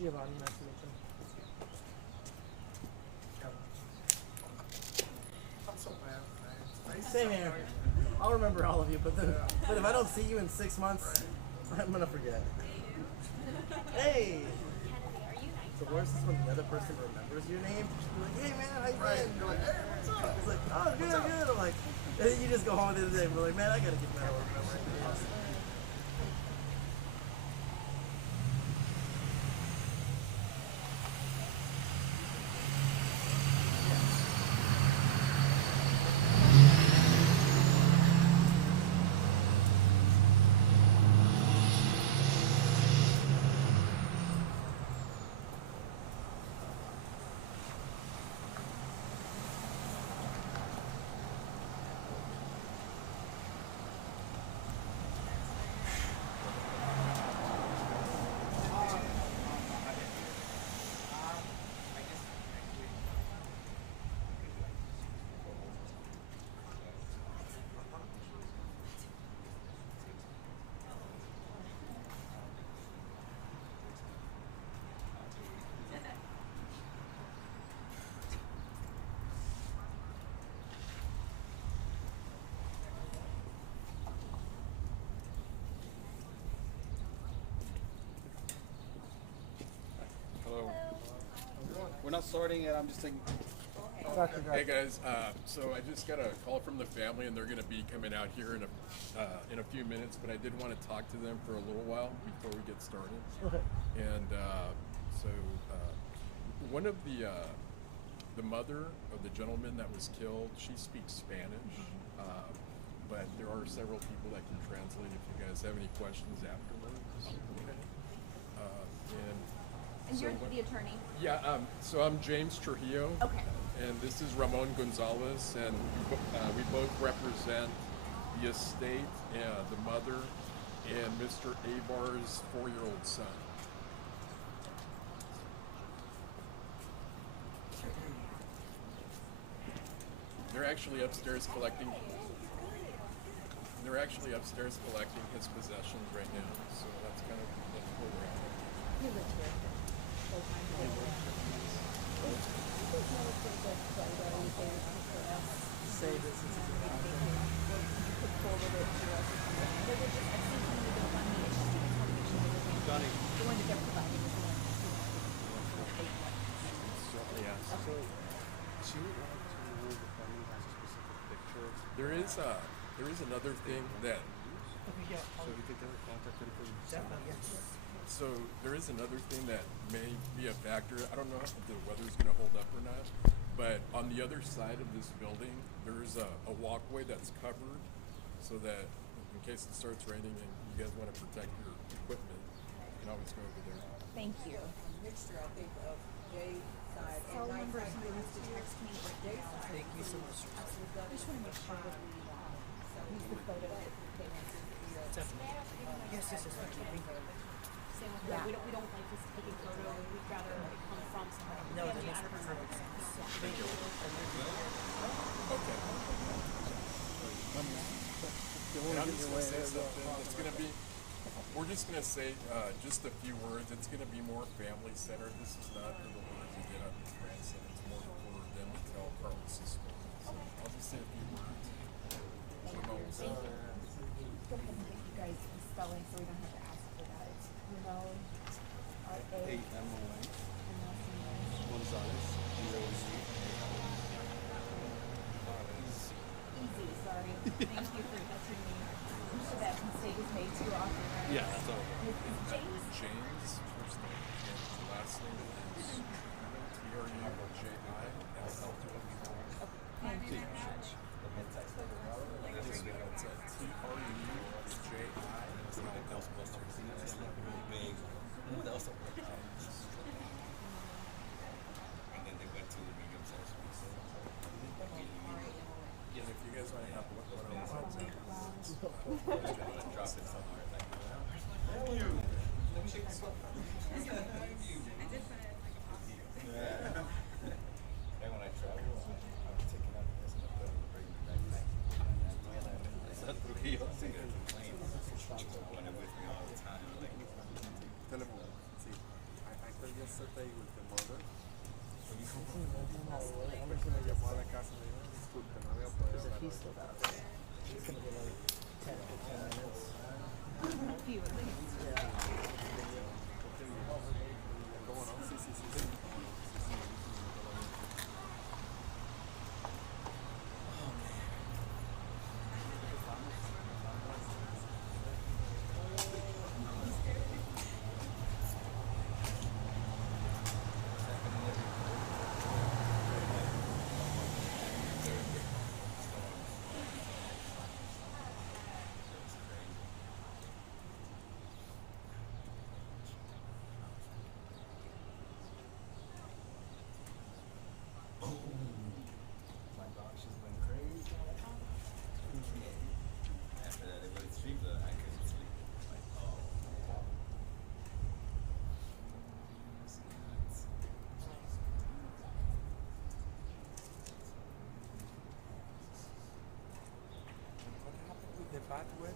Giovanni, nice to meet you. I'm so bad with names. Same here. I'll remember all of you, but if I don't see you in 6 months, I'm gonna forget. Hey! The worst is when the other person remembers your name. You're like, hey man, how you been? You're like, hey, what's up? It's like, oh, good, good. I'm like, and then you just go home at the end of the day and be like, man, I gotta get better at remembering names. Hello. We're not sorting it. I'm just taking. Hey guys, so I just got a call from the family, and they're going to be coming out here in a few minutes. But I did want to talk to them for a little while before we get started. Okay. And one of the mother of the gentleman that was killed, she speaks Spanish, but there are several people that can translate if you guys have any questions afterwards. And you're the attorney? Yeah, so I'm James Trujillo. Okay. And this is Ramon Gonzalez, and we both represent the estate, the mother, and Mr. Abar's 4-year-old son. They're actually upstairs collecting. They're actually upstairs collecting his possessions right now, so that's kind of where we're at. He lives here. Say this is Johnny. The one that they're providing is the one. Yeah. So she would like to know if the family has a specific picture. There is another thing that. Okay, yeah. So we could get her contact info. Definitely, yes. So there is another thing that may be a factor. I don't know if the weather's going to hold up or not, but on the other side of this building, there's a walkway that's covered so that in case it starts raining and you guys want to protect your equipment, you can always go over there. Thank you. Mixture, I think, of Jay side Cell and number, night somebody wants to text me right now. Thank you so much. I just want to make sure that we use the photo of the payments. Yes, yes, yes. Thank you. Same with that. We don't like just taking photo. We'd rather it come from somebody. No, that makes perfect sense. Thank you. Okay. And I'm just going to say something. It's going to be, we're just going to say just a few words. It's going to be more family centered. This is not for the words we get on the grandson. It's more for them to tell Carlos's story. So I'll just say a few words. Ramon, Go ahead and get you guys the spelling so we don't have to ask for that. It's Ramon, R-A, A-M-O-N. and last name is Gonzalez. D-O-Z. Easy, sorry. Thank you for catching me. I'm sure that mistake is made too often, right? Yeah, that's all. It's James. James, first name, and last name is T-R-U-J-I. That's Thank you very much. T-R-U-J-I.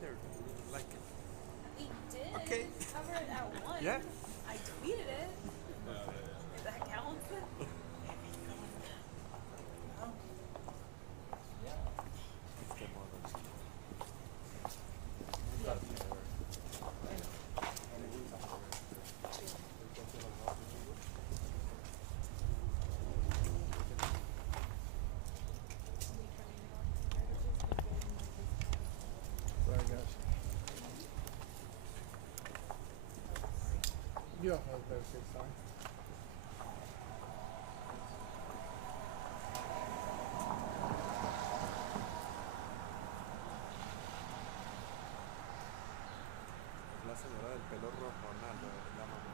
either. Like, We did. Okay. Cover it at once. yeah. I deleted it. If that counts. Sorry, guys. You don't have better say sorry. La señora del pelo rojo, Nando, la mamá.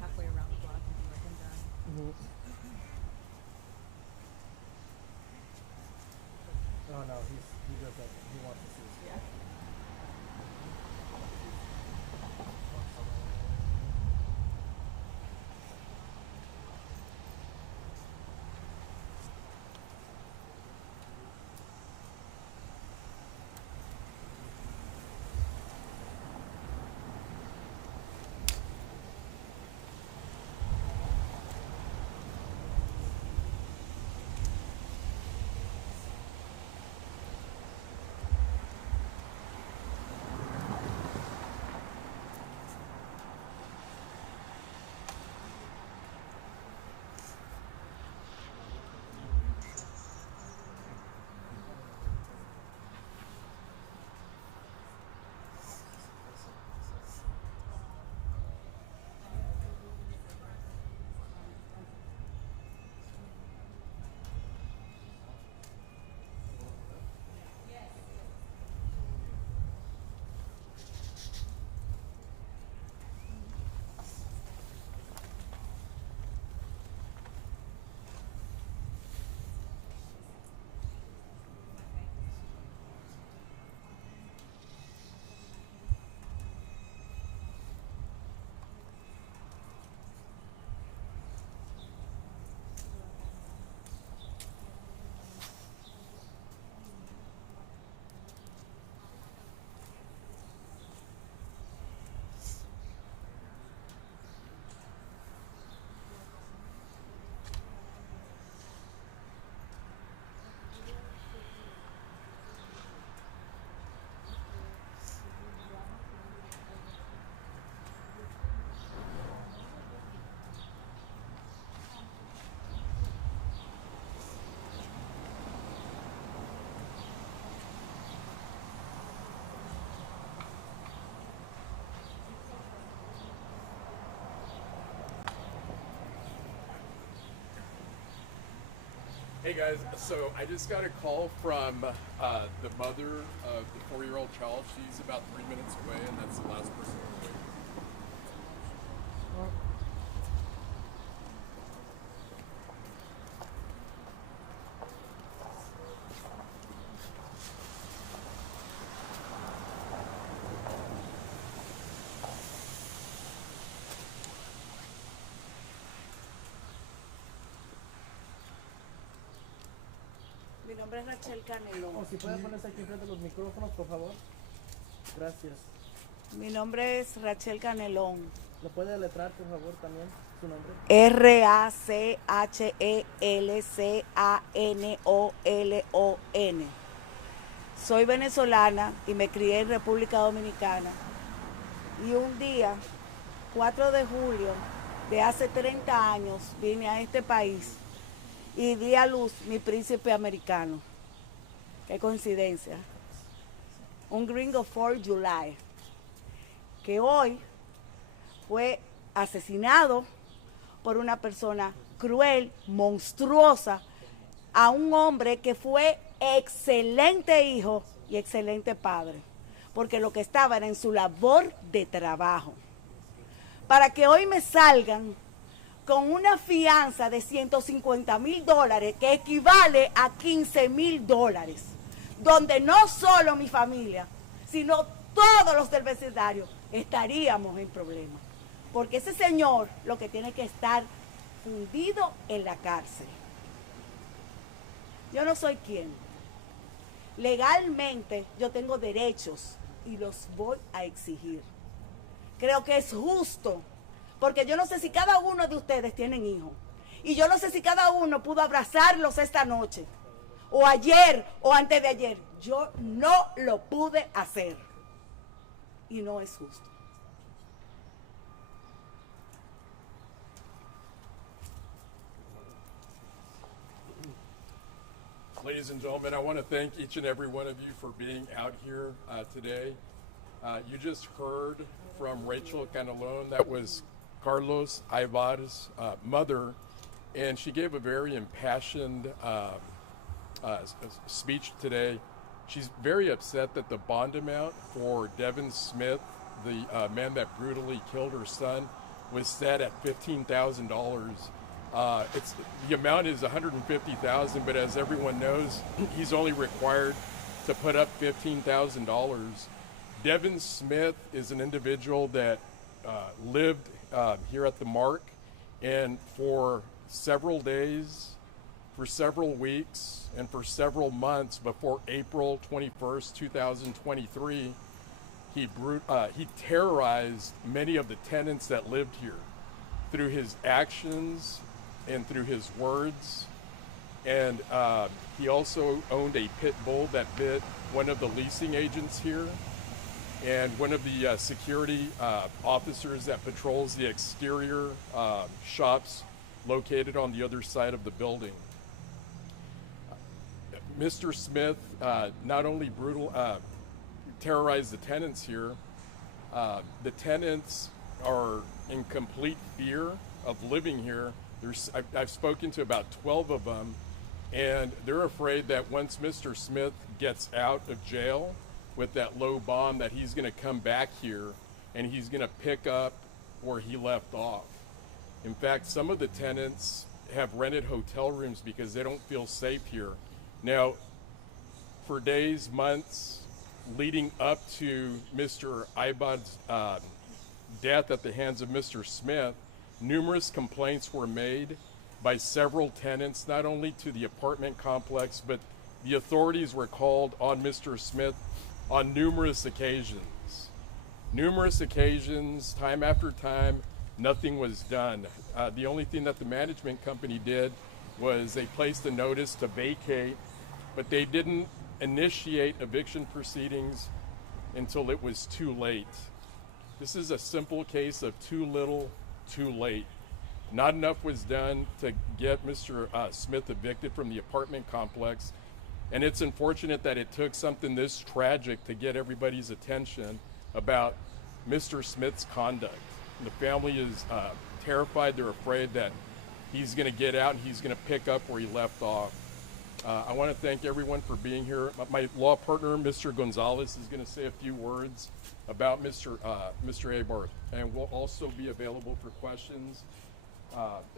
Halfway around the block and be like, I'm done. Oh no, he doesn't. He wants to see us. Yeah. Hey guys, so I just got a call from the mother of the 4-year-old child. She's about 3 minutes away, and that's the last person we're waiting. Mi nombre es Rachel Canelón. O si pueden ponerse aquí enfrente de los micrófonos, por favor. Gracias. Mi nombre es Rachel Canelón. ¿Lo puede letrar, por favor, también? ¿Su nombre? Rachelcanolon. Soy venezolana y me crié en República Dominicana. Y un día, 4 de julio de hace 30 años, vine a este país y di a luz mi príncipe americano. Qué coincidencia. Un gringo 4 de July, que hoy fue asesinado por una persona cruel, monstruosa, a un hombre que fue excelente hijo y excelente padre. porque lo que estaba era en su labor de trabajo. Para que hoy me salgan con una fianza de $150,000 que equivale a $15,000, donde no solo mi familia, sino todos los del vecindario estaríamos en problemas. Porque ese señor lo que tiene que estar fundido en la cárcel. Yo no soy quien. Legalmente yo tengo derechos y los voy a exigir. Creo que es justo, porque yo no sé si cada uno de ustedes tienen hijos. Y yo no sé si cada uno pudo abrazarlos esta noche, o ayer, o antes de ayer. Yo no lo pude hacer. Y no es justo. Ladies and gentlemen, I want to thank each and every one of you for being out here today. You just heard from Rachel Canelon, that was Carlos Aybar's mother, and she gave a very impassioned speech today. She's very upset that the bond amount for Devin Smith, the man that brutally killed her son, was set at $15,000. The amount is $150,000, but as everyone knows, he's only required to put up $15,000. Devin Smith is an individual that lived here at the Mark, and for several days, for several weeks, and for several months before April 21st, 2023, he terrorized many of the tenants that lived here through his actions and through his words. And he also owned a pit bull that bit one of the leasing agents here and one of the security officers that patrols the exterior shops located on the other side of the building. Mr. Smith not only terrorized the tenants here, the tenants are in complete fear of living here. I've spoken to about 12 of them, and they're afraid that once Mr. Smith gets out of jail with that low bond, that he's going to come back here and he's going to pick up where he left off. In fact, some of the tenants have rented hotel rooms because they don't feel safe here. Now, for days, months leading up to Mr. Aybar's death at the hands of Mr. Smith, numerous complaints were made by several tenants, not only to the apartment complex, but the authorities were called on Mr. Smith on numerous occasions. Numerous occasions, time after time, nothing was done. The only thing that the management company did was they placed a notice to vacate, but they didn't initiate eviction proceedings until it was too late. This is a simple case of too little, too late. Not enough was done to get Mr. Smith evicted from the apartment complex, and it's unfortunate that it took something this tragic to get everybody's attention about Mr. Smith's conduct. The family is terrified. They're afraid that he's going to get out and he's going to pick up where he left off. I want to thank everyone for being here. My law partner, Mr. Gonzalez, is going to say a few words about Mr. Aybar, and we'll also be available for questions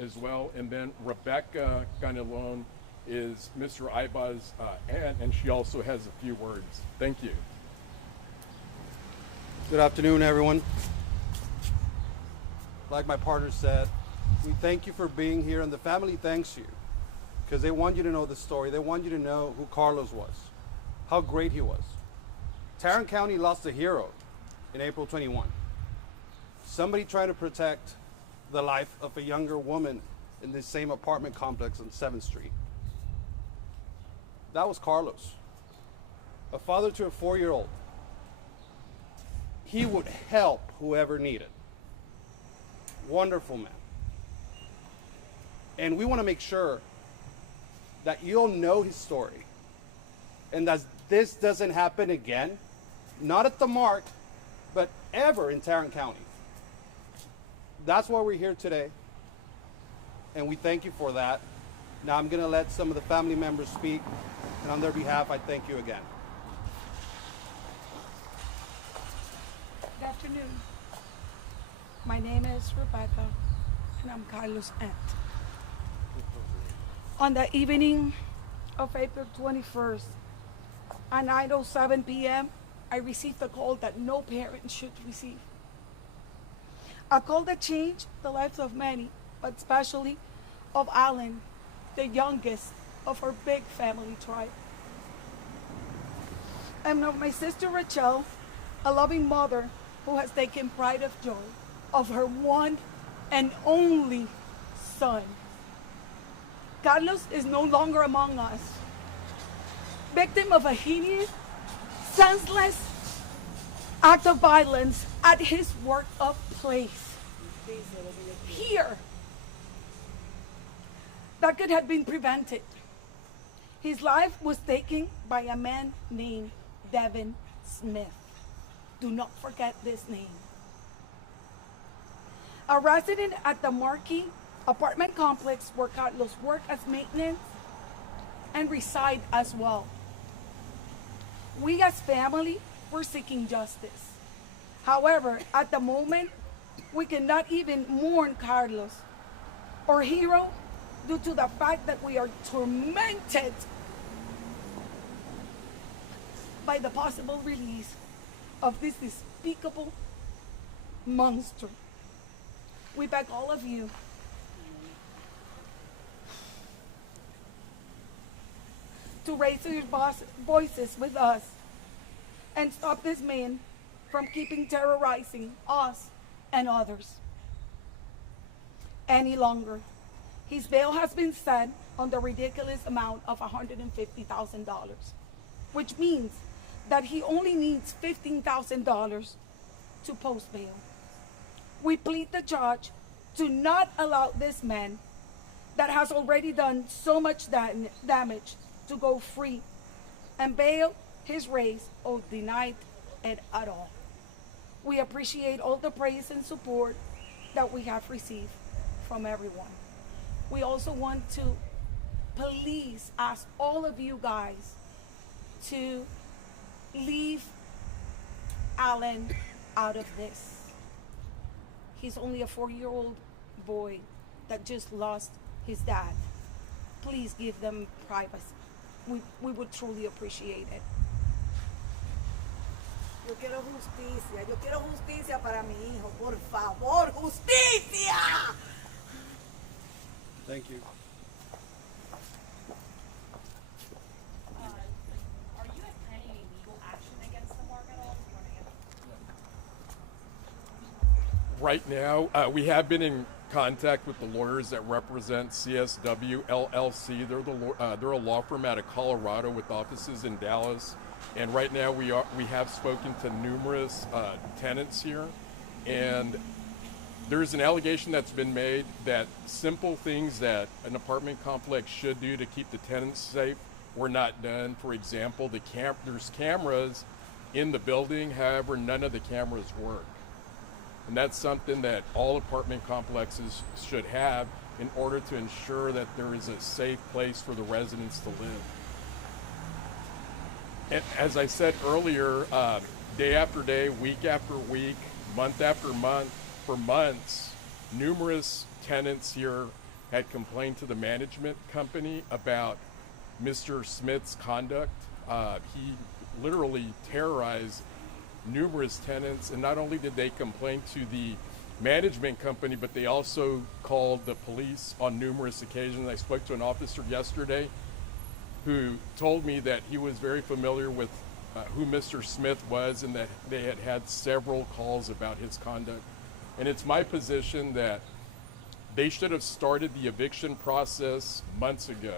as well. And then Rebecca Canelon is Mr. Aybar's aunt, and she also has a few words. Thank you. Good afternoon, everyone. Like my partner said, we thank you for being here, and the family thanks you because they want you to know the story. They want you to know who Carlos was, how great he was. Tarrant County lost a hero in April 21. Somebody trying to protect the life of a younger woman in the same apartment complex on 7th Street. That was Carlos, a father to a 4-year-old. He would help whoever needed. Wonderful man. And we want to make sure that you'll know his story and that this doesn't happen again, not at the Mark, but ever in Tarrant County. That's why we're here today, and we thank you for that. Now I'm going to let some of the family members speak, and on their behalf, I thank you again. afternoon. My name is Rebecca, and I'm Carlos' aunt. On the evening of April 21st, at 9:07 p.m., I received a call that no parent should receive. A call that changed the lives of many, but especially of Alan, the youngest of her big family tribe. And of my sister Rachel, a loving mother who has taken pride of joy of her one and only son. Carlos is no longer among us. Victim of a hideous, senseless act of violence at his work of place. Here, that could have been prevented. His life was taken by a man named Devin Smith. Do not forget this name. A resident at the Marquee apartment complex where Carlos worked as maintenance and reside as well. We as family were seeking justice. However, at the moment, we cannot even mourn Carlos, our hero, due to the fact that we are tormented by the possible release of this despicable monster. We beg all of you to raise your voices with us and stop this man from keeping terrorizing us and others any longer. His bail has been set on the ridiculous amount of $150,000, which means that he only needs $15,000 to post bail. We plead the judge to not allow this man that has already done so much damage to go free, and bail his raise or denied it at all. We appreciate all the praise and support that we have received from everyone. We also want to please ask all of you guys to leave Alan out of this. He's only a 4-year-old boy that just lost his dad. Please give them privacy. We would truly appreciate it. Yo quiero justicia para mi hijo, por favor, justicia. Thank you. Are you guys planning any legal action against the morgue at all? Do you want to Right now, we have been in contact with the lawyers that represent CSW LLC. They're a law firm out of Colorado with offices in Dallas. And right now we have spoken to numerous tenants here, and there's an allegation that's been made that simple things that an apartment complex should do to keep the tenants safe were not done. For example, there's cameras in the building, however, none of the cameras work. And that's something that all apartment complexes should have in order to ensure that there is a safe place for the residents to live. And as I said earlier, day after day, week after week, month after month, for months, numerous tenants here had complained to the management company about Mr. Smith's conduct. He literally terrorized numerous tenants, and not only did they complain to the management company, but they also called the police on numerous occasions. I spoke to an officer yesterday who told me that he was very familiar with who Mr. Smith was and that they had had several calls about his conduct. And it's my position that they should have started the eviction process months ago.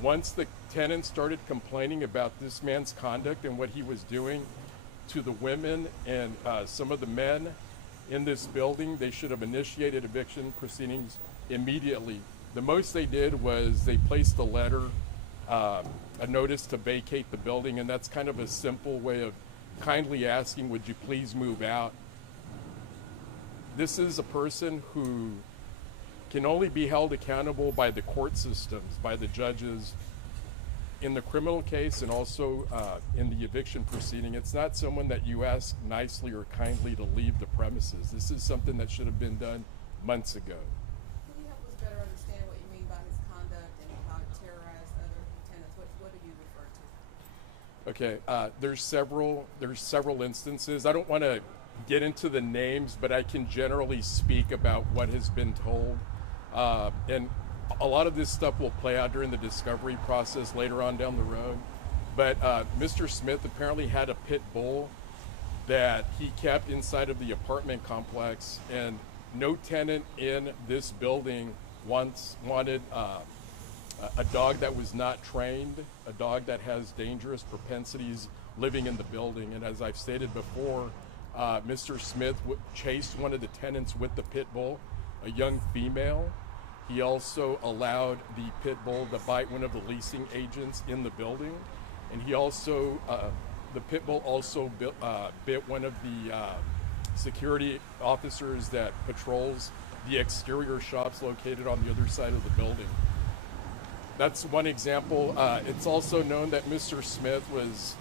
Once the tenants started complaining about this man's conduct and what he was doing to the women and some of the men in this building, they should have initiated eviction proceedings immediately. The most they did was they placed a letter, a notice to vacate the building, and that's kind of a simple way of kindly asking, would you please move out? This is a person who can only be held accountable by the court systems, by the judges, in the criminal case and also in the eviction proceeding, it's not someone that you ask nicely or kindly to leave the premises. This is something that should have been done months ago. Can you help us better understand what you mean by his conduct and how it terrorized other tenants? What do you refer to? Okay, there's several instances. I don't want to get into the names, but I can generally speak about what has been told. And a lot of this stuff will play out during the discovery process later on down the road. But Mr. Smith apparently had a pit bull that he kept inside of the apartment complex, and no tenant in this building once wanted a dog that was not trained, a dog that has dangerous propensities living in the building. And as I've stated before, Mr. Smith chased one of the tenants with the pit bull, a young female. He also allowed the pit bull to bite one of the leasing agents in the building. And he also, the pit bull also bit one of the security officers that patrols the exterior shops located on the other side of the building. That's one example. It's also known that Mr. Smith was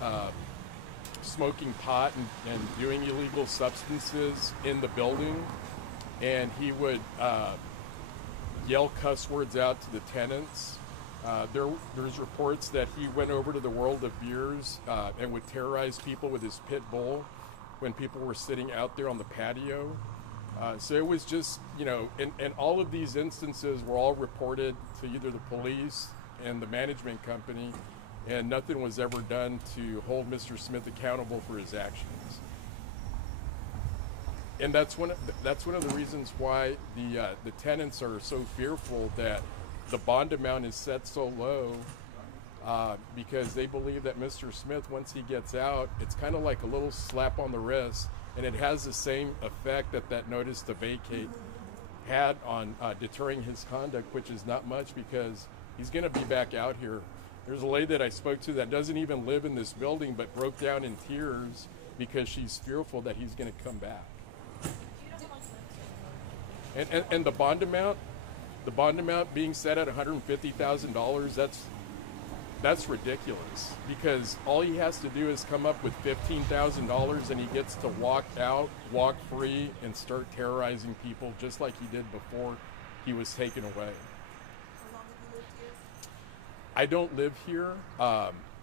smoking pot and doing illegal substances in the building, and he would yell cuss words out to the tenants. There's reports that he went over to the World of Beers and would terrorize people with his pit bull when people were sitting out there on the patio. So it was just, and all of these instances were all reported to either the police and the management company, and nothing was ever done to hold Mr. Smith accountable for his actions. And that's one of the reasons why the tenants are so fearful that the bond amount is set so low, because they believe that Mr. Smith, once he gets out, it's kind of like a little slap on the wrist, and it has the same effect that notice to vacate had on deterring his conduct, which is not much, because he's going to be back out here. There's a lady that I spoke to that doesn't even live in this building, but broke down in tears because she's fearful that he's going to come back. And the bond amount being set at $150,000, that's ridiculous, because all he has to do is come up with $15,000 and he gets to walk out, walk free, and start terrorizing people just like he did before he was taken away. How long have you lived here? I don't live here.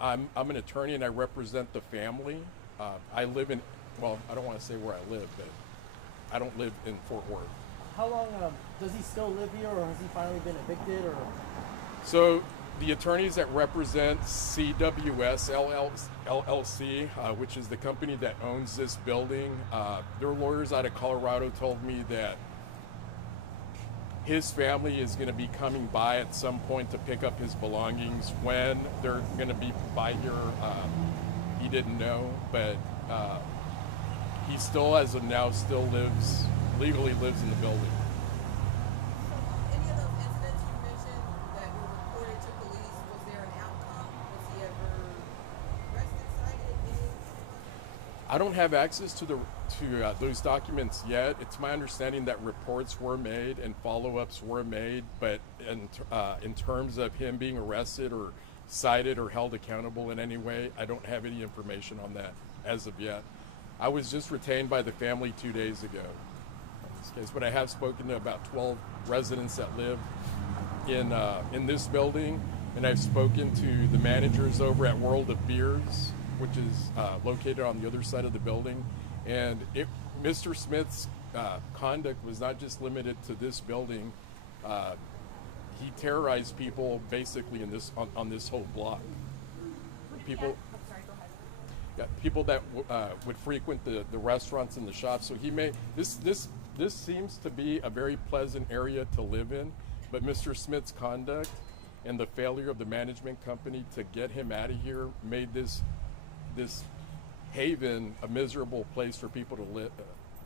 I'm an attorney and I represent the family. I live in, well, I don't want to say where I live, but I don't live in Fort Worth. How long does he still live here, or has he finally been evicted? Or So the attorneys that represent CWS LLC, which is the company that owns this building, their lawyers out of Colorado told me that his family is going to be coming by at some point to pick up his belongings. When they're going to be by here, he didn't know, but he still, as of now, legally lives in the building. Any of those incidents you mentioned that were reported to police, was there an outcome? Was he ever arrested, cited? I don't have access to those documents yet. It's my understanding that reports were made and follow-ups were made, but in terms of him being arrested or cited or held accountable in any way, I don't have any information on that as of yet. I was just retained by the family 2 days ago on this case, but I have spoken to about 12 residents that live in this building, and I've spoken to the managers over at World of Beers, which is located on the other side of the building. And Mr. Smith's conduct was not just limited to this building. He terrorized people basically on this whole block. People. Yeah, people that would frequent the restaurants and the shops. So this seems to be a very pleasant area to live in, but Mr. Smith's conduct and the failure of the management company to get him out of here made this haven a miserable place for people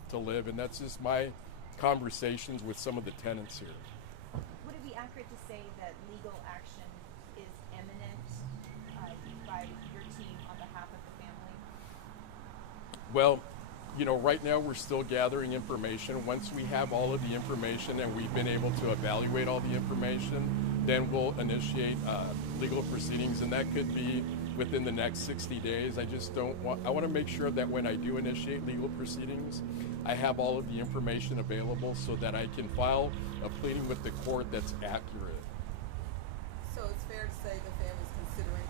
to live, and that's just my conversations with some of the tenants here. Would it be accurate to say that legal action is imminent by your team on behalf of the family? Well, right now we're still gathering information. Once we have all of the information and we've been able to evaluate all the information, then we'll initiate legal proceedings, and that could be within the next 60 days. I just don't want, I want to make sure that when I do initiate legal proceedings, I have all of the information available so that I can file a pleading with the court that's accurate. So it's fair to say the family's considering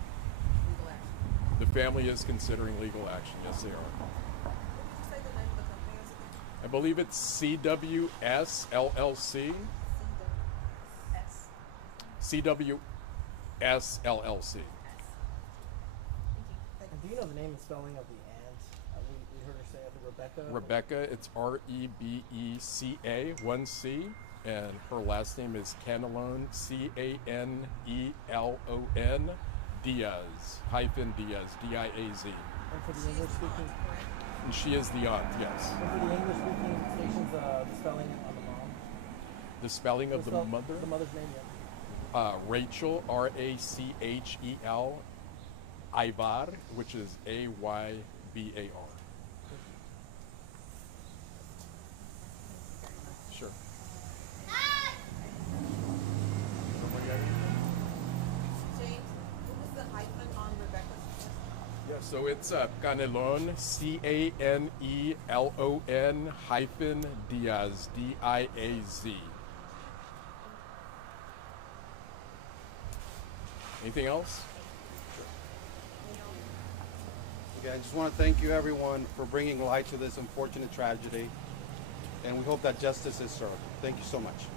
legal action. The family is considering legal action. Yes, they are. What did you say the name of the company is again? I believe it's CWS LLC. S. CWS LLC. And do you know the name and spelling of the aunt? We heard her say, I think, Rebecca. Rebecca, it's Rebeca, 1C, and her last name is Canelon, Canelon Diaz, hyphen Diaz, Diaz. And for the English speaking, And she is the aunt, yes. and for the English speaking stations, the spelling on the mom. The spelling of the mother? The mother's name, yeah. Rachel, Rachel, Ivar, which is Aybar. Sure. James, what was the hyphen on Rebecca's? Yeah, so it's Canelon, Canelon hyphen Diaz, Diaz. Anything else? Again, I just want to thank you everyone for bringing light to this unfortunate tragedy, and we hope that justice is served. Thank you so much.